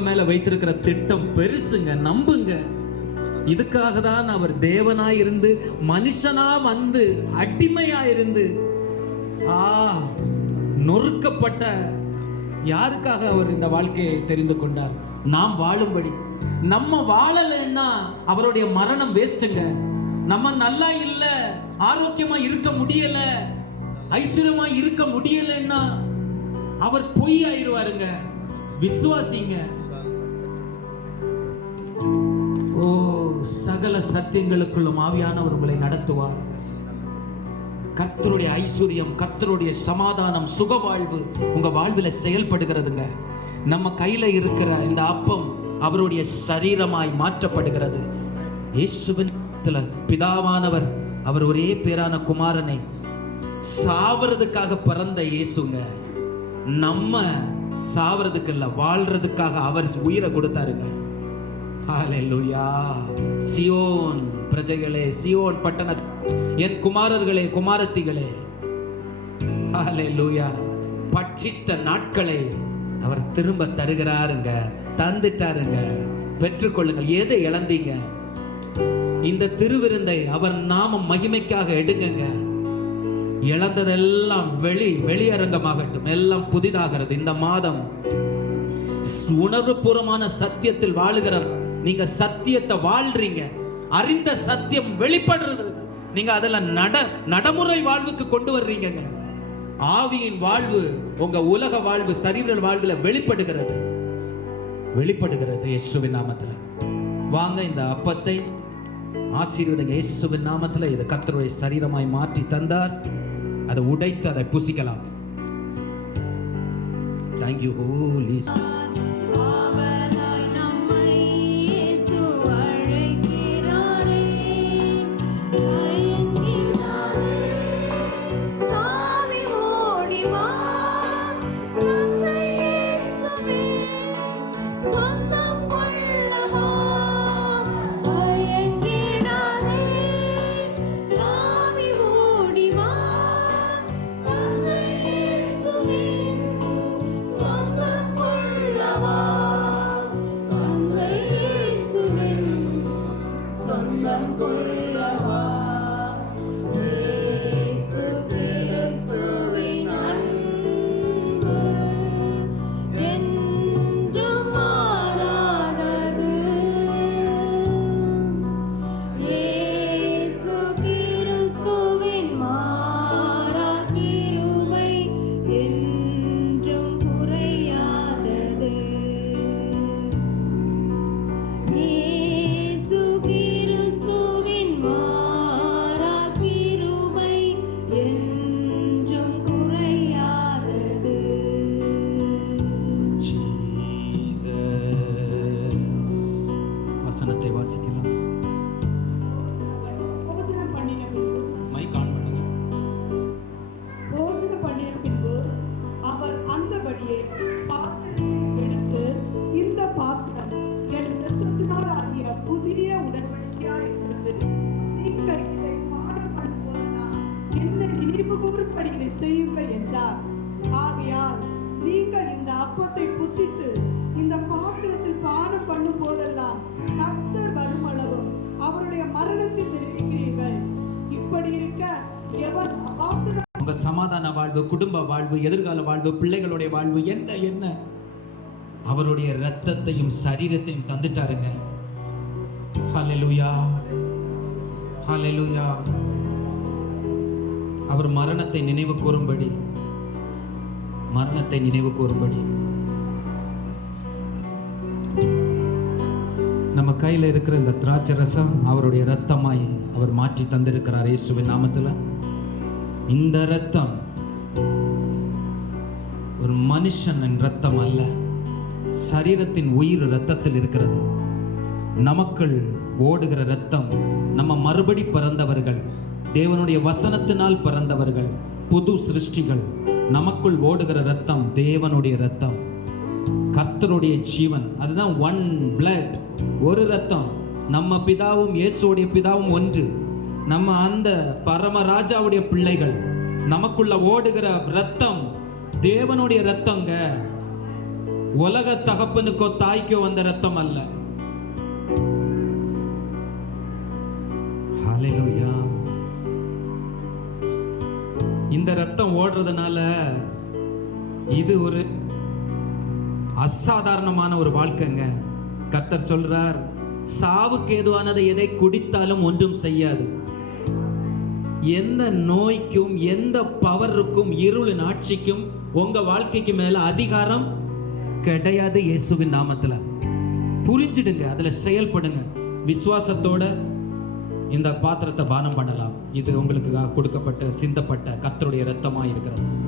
மேல வைத்திருக்கிற திட்டம் பெருசுங்க நம்புங்க. இதுக்காக தான் அவர் தேவனா இருந்து மனுஷனா வந்து அடிமையா இருந்து ஆ நொறுக்கப்பட்ட யாருக்காக அவர் இந்த வாழ்க்கையை தெரிந்து கொண்டார்? நாம் வாழும்படி. நம்ம வாழலைன்னா அவருடைய மரணம் வேஸ்ட்டுங்க நம்ம நல்லா இல்லை ஆரோக்கியமா இருக்க முடியல ஐஸ்வர்யமா இருக்க முடியலன்னா அவர் பொய் ஆயிருவாருங்க விசுவாசிங்க. சகல சத்தியங்களுக்குள்ளும் ஆவியானவர் உங்களை நடத்துவார். கர்த்தருடைய ஐஸ்வர்யம் கர்த்தருடைய சமாதானம் சுக வாழ்வு உங்க வாழ்வில் செயல்படுகிறதுங்க. நம்ம கையில இருக்கிற இந்த அப்பம் அவருடைய சரீரமாய் மாற்றப்படுகிறது. இயேசுவின் பிதாவானவர் அவர் ஒரே பேரான குமாரனை சாவறதுக்காக பிறந்த இயேசுங்க. நம்ம சாவறதுக்கு இல்லை வாழ்றதுக்காக அவர் உயிரை கொடுத்தாருங்க. ஹalleluya. சியோன் பிரஜைகளே சியோன் பட்டண என் குமாரர்களே குமாரத்திகளே. லூயா பட்சித்த நாட்களை அவர் திரும்ப தருகிறாருங்க தந்துட்டாருங்க. பெற்றுக்கொள்ளுங்கள். எதை இழந்தீங்க? இந்த திருவிருந்தை அவர் நாம மகிமைக்காக எடுங்கங்க. இழந்ததெல்லாம் வெளி வெளியரங்கமாகட்டும். எல்லாம் புதிதாகிறது. இந்த மாதம் உணர்வுபூர்வமான சத்தியத்தில் வாழுகிற நீங்க சத்தியத்தை வாழ்றீங்க. அறிந்த சத்தியம் வெளிப்படுறது நீங்க அதில் நட நடைமுறை வாழ்வுக்கு கொண்டு வர்றீங்க ஆவியின் வாழ்வு உங்க உலக வாழ்வு சரீர வாழ்வுல வெளிப்படுகிறது. வெளிப்படுகிறது இயேசுவின் நாமத்தில். வாங்க இந்த அப்பத்தை ஆசீர்வதிங்க. இயேசுவின் நாமத்தில் இதை கத்தருடைய சரீரமாய் மாற்றி தந்தார். அதை உடைத்து அதை புசிக்கலாம். தேங்க்யூ ஹோலி வாழ்வு குடும்ப வாழ்வு எதிர்கால வாழ்வு பிள்ளைகளுடைய வாழ்வு என்ன என்ன? அவருடைய ரத்தத்தையும் சரீரத்தையும் தந்துட்டாருங்க. ஹலெலுயா ஹலெலுயா அவர் மரணத்தை நினைவு கூறும்படி. மரணத்தை நினைவு கூறும்படி. நம்ம கையில் இருக்கிற இந்த திராட்சை ரசம் அவருடைய ரத்தமாய் அவர் மாற்றி தந்திருக்கிறார் இயேசுவின் நாமத்தில். இந்த ரத்தம் ஒரு மனுஷனின் ரத்தம் அல்ல சரீரத்தின் உயிர் ரத்தத்தில் இருக்கிறது. நமக்குள் ஓடுகிற ரத்தம் நம்ம மறுபடி பிறந்தவர்கள் தேவனுடைய வசனத்தினால் பிறந்தவர்கள் புது சிருஷ்டிகள் நமக்குள் ஓடுகிற ரத்தம் தேவனுடைய ரத்தம் கர்த்தருடைய ஜீவன் அதுதான் ஒன் பிளட் ஒரு ரத்தம் நம்ம பிதாவும் இயேசுடைய பிதாவும் ஒன்று. நம்ம அந்த பரமராஜாவுடைய பிள்ளைகள் நமக்குள்ள ஓடுகிற ரத்தம் தேவனுடைய ரத்தங்க உலக தகப்பனுக்கோ தாய்க்கோ வந்த ரத்தம் அல்ல. இந்த ரத்தம் ஓடுறதுனால இது ஒரு அசாதாரணமான ஒரு வாழ்க்கைங்க. கர்த்தர் சொல்றார் சாவுக்கு ஏதுவானதை எதை குடித்தாலும் ஒன்றும் செய்யாது. எந்த நோய்க்கும் எந்த பவருக்கும் இருளின் ஆட்சிக்கும் உங்க வாழ்க்கைக்கு மேல அதிகாரம் கிடையாது இயேசுவின் நாமத்துல. புரிஞ்சிடுங்க அதுல செயல்படுங்க. விசுவாசத்தோட இந்த பாத்திரத்தை பானம் பண்ணலாம். இது உங்களுக்கு கொடுக்கப்பட்ட சிந்தப்பட்ட கத்தருடைய ரத்தமாக இருக்கிறது